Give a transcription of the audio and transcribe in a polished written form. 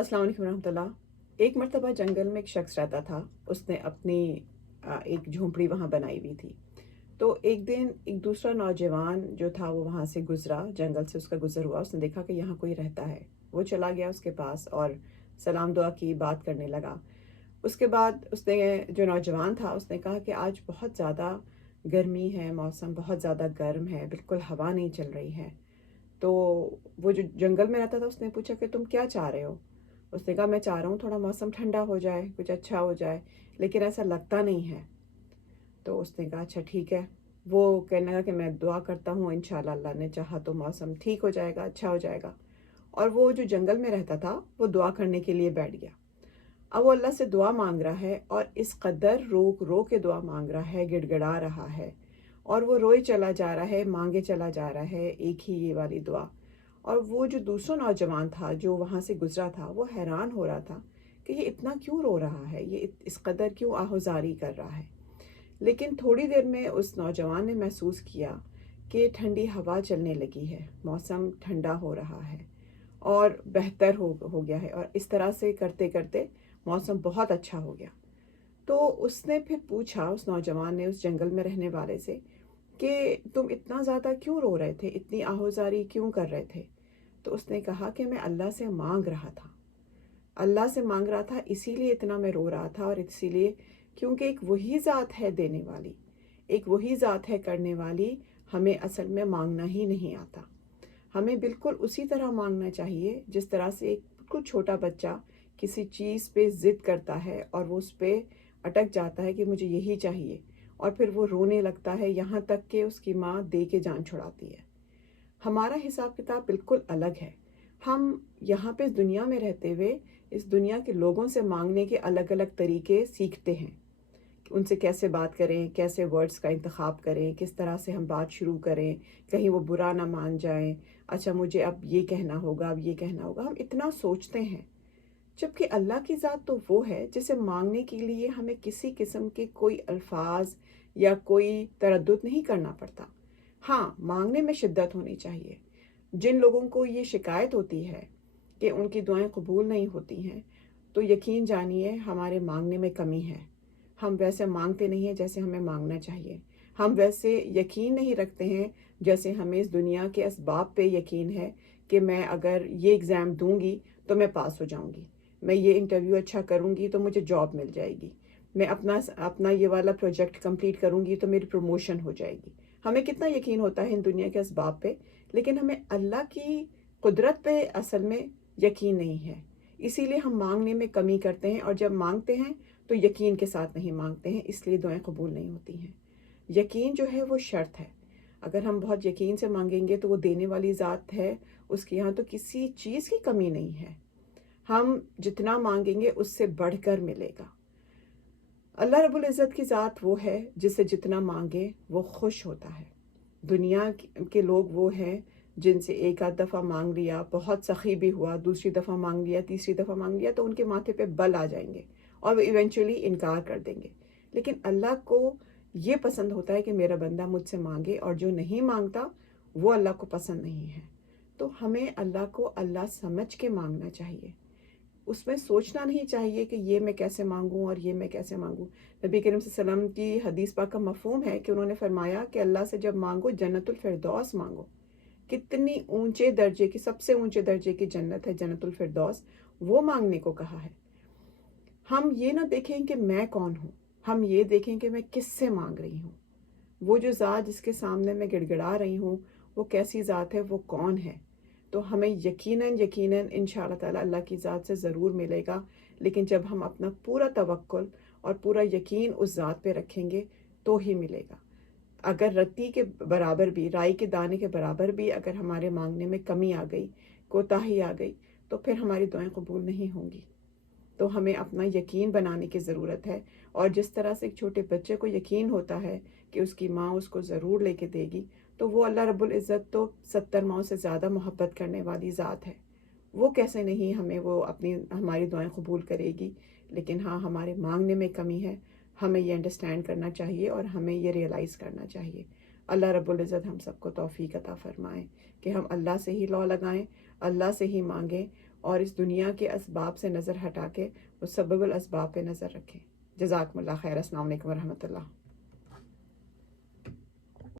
अस्सलाम वालेकुम रहमतुल्लाह। एक मर्तबा जंगल में एक शख्स रहता था। उसने अपनी एक झोंपड़ी वहाँ बनाई हुई थी। तो एक दिन एक दूसरा नौजवान जो था वो वहाँ से गुजरा, जंगल से उसका गुजर हुआ। उसने देखा कि यहाँ कोई रहता है। वो चला गया उसके पास और सलाम दुआ की, बात करने लगा। उसके बाद उसने, जो नौजवान था, उसने कहा कि आज बहुत ज़्यादा गर्मी है, मौसम बहुत ज़्यादा गर्म है, बिल्कुल हवा नहीं चल रही है। तो वो जो जंगल में रहता था उसने पूछा कि तुम क्या चाह रहे हो? उसने कहा मैं चाह रहा हूँ थोड़ा मौसम ठंडा हो जाए, कुछ अच्छा हो जाए, लेकिन ऐसा लगता नहीं है। तो उसने कहा अच्छा ठीक है। वो कहने लगा कि मैं दुआ करता हूँ, इंशाल्लाह अल्लाह ने चाहा तो मौसम ठीक हो जाएगा, अच्छा हो जाएगा। और वो जो जंगल में रहता था वो दुआ करने के लिए बैठ गया। अब वो अल्लाह से दुआ मांग रहा है और इस कदर रो रो के दुआ मांग रहा है, गिड़गिड़ा रहा है, और वो रोए चला जा रहा है, मांगे चला जा रहा है एक ही ये वाली दुआ। और वो जो दूसरा नौजवान था जो वहाँ से गुजरा था, वो हैरान हो रहा था कि ये इतना क्यों रो रहा है, ये इस कदर क्यों आहुजारी कर रहा है। लेकिन थोड़ी देर में उस नौजवान ने महसूस किया कि ठंडी हवा चलने लगी है, मौसम ठंडा हो रहा है और बेहतर हो गया है, और इस तरह से करते करते मौसम बहुत अच्छा हो गया। तो उसने फिर पूछा, उस नौजवान ने उस जंगल में रहने वाले से, कि तुम इतना ज़्यादा क्यों रो रहे थे, इतनी आहोजारी क्यों कर रहे थे? तो उसने कहा कि मैं अल्लाह से मांग रहा था, अल्लाह से मांग रहा था, इसीलिए इतना मैं रो रहा था। और इसीलिए क्योंकि एक वही ज़ात है देने वाली, एक वही ज़ात है करने वाली। हमें असल में मांगना ही नहीं आता। हमें बिल्कुल उसी तरह मांगना चाहिए जिस तरह से एक बिल्कुल छोटा बच्चा किसी चीज़ पे ज़िद करता है और वो उस पे अटक जाता है कि मुझे यही चाहिए, और फिर वो रोने लगता है, यहाँ तक कि उसकी माँ दे के जान छुड़ाती है। हमारा हिसाब किताब बिल्कुल अलग है। हम यहाँ पे इस दुनिया में रहते हुए इस दुनिया के लोगों से मांगने के अलग अलग तरीके सीखते हैं। उनसे कैसे बात करें, कैसे वर्ड्स का इंतखाब करें, किस तरह से हम बात शुरू करें, कहीं वो बुरा ना मान जाएं। अच्छा मुझे अब ये कहना होगा, अब ये कहना होगा, हम इतना सोचते हैं। जबकि अल्लाह की ज़ात तो वो है जिसे मांगने के लिए हमें किसी किस्म के कोई अल्फाज या कोई तरद्दुत नहीं करना पड़ता। हाँ, मांगने में शिद्दत होनी चाहिए। जिन लोगों को ये शिकायत होती है कि उनकी दुआएं कबूल नहीं होती हैं, तो यकीन जानिए हमारे मांगने में कमी है। हम वैसे मांगते नहीं हैं जैसे हमें मांगना चाहिए। हम वैसे यकीन नहीं रखते हैं जैसे हमें इस दुनिया के असबाब पे यकीन है कि मैं अगर ये एग्ज़ाम दूंगी तो मैं पास हो जाऊंगी, मैं ये इंटरव्यू अच्छा करूंगी तो मुझे जॉब मिल जाएगी, मैं अपना अपना ये वाला प्रोजेक्ट कंप्लीट करूंगी तो मेरी प्रमोशन हो जाएगी। हमें कितना यकीन होता है इन दुनिया के असबाब पे, लेकिन हमें अल्लाह की कुदरत पे असल में यकीन नहीं है। इसीलिए हम मांगने में कमी करते हैं, और जब मांगते हैं तो यकीन के साथ नहीं मांगते हैं, इसलिए दुआएं कबूल नहीं होती हैं। यकीन जो है वो शर्त है। अगर हम बहुत यकीन से मांगेंगे तो वो देने वाली ज़ात है, उसके यहाँ तो किसी चीज़ की कमी नहीं है। हम जितना मांगेंगे उससे बढ़कर मिलेगा। अल्लाह रब्बुल इज़्ज़त की ज़ात वो है जिससे जितना मांगे वो खुश होता है। दुनिया के लोग वो हैं जिनसे एक आध दफ़ा मांग लिया, बहुत सखी भी हुआ, दूसरी दफ़ा मांग लिया, तीसरी दफ़ा मांग लिया, तो उनके माथे पे बल आ जाएंगे और वो इवेंचुअली इनकार कर देंगे। लेकिन अल्लाह को ये पसंद होता है कि मेरा बंदा मुझसे मांगे, और जो नहीं मांगता वो अल्लाह को पसंद नहीं है। तो हमें अल्लाह को अल्लाह समझ के मांगना चाहिए। उसमें सोचना नहीं चाहिए कि ये मैं कैसे मांगूं और ये मैं कैसे मांगूं। नबी करीम सल्लल्लाहु अलैहि वसल्लम की हदीस पाक का मफहूम है कि उन्होंने फरमाया कि अल्लाह से जब मांगो जन्नतुल फिरदौस मांगो। कितनी ऊंचे दर्जे की, सबसे ऊंचे दर्जे की जन्नत है जन्नतुल फिरदौस, वो मांगने को कहा है। हम ये ना देखें कि मैं कौन हूँ, हम ये देखें कि मैं किससे मांग रही हूँ। वो जो ज़ात जिसके सामने मैं गिड़गिड़ा रही हूँ वो कैसी ज़ात है, वो कौन है। तो हमें यकीनन यकीनन इंशाअल्लाह ताला अल्लाह की ज़ात से ज़रूर मिलेगा। लेकिन जब हम अपना पूरा तवक्कुल और पूरा यकीन उस ज़ात पे रखेंगे तो ही मिलेगा। अगर रत्ती के बराबर भी, राई के दाने के बराबर भी अगर हमारे मांगने में कमी आ गई, कोताही आ गई, तो फिर हमारी दुआएं कबूल नहीं होंगी। तो हमें अपना यकीन बनाने की ज़रूरत है। और जिस तरह से एक छोटे बच्चे को यकीन होता है कि उसकी माँ उसको ज़रूर लेके देगी, तो वो अल्लाह रब्बुल इज़्ज़त तो 70 माओं से ज़्यादा मोहब्बत करने वाली ज़ात है। वो कैसे नहीं हमें वो अपनी हमारी दुआएं कबूल करेगी। लेकिन हाँ, हमारे मांगने में कमी है। हमें ये अंडरस्टैंड करना चाहिए और हमें ये रियलाइज़ करना चाहिए। अल्लाह रब्बुल इज़्ज़त हम सबको तौफीक अता फ़रमाएँ कि हम अल्लाह से ही लौ लगाएं, अल्लाह से ही मांगें, اور اس دنیا کے اسباب سے نظر ہٹا کے مسبب الاسباب پہ نظر رکھیں۔ جزاکم اللہ خیر۔ السلام علیکم ورحمۃ اللہ۔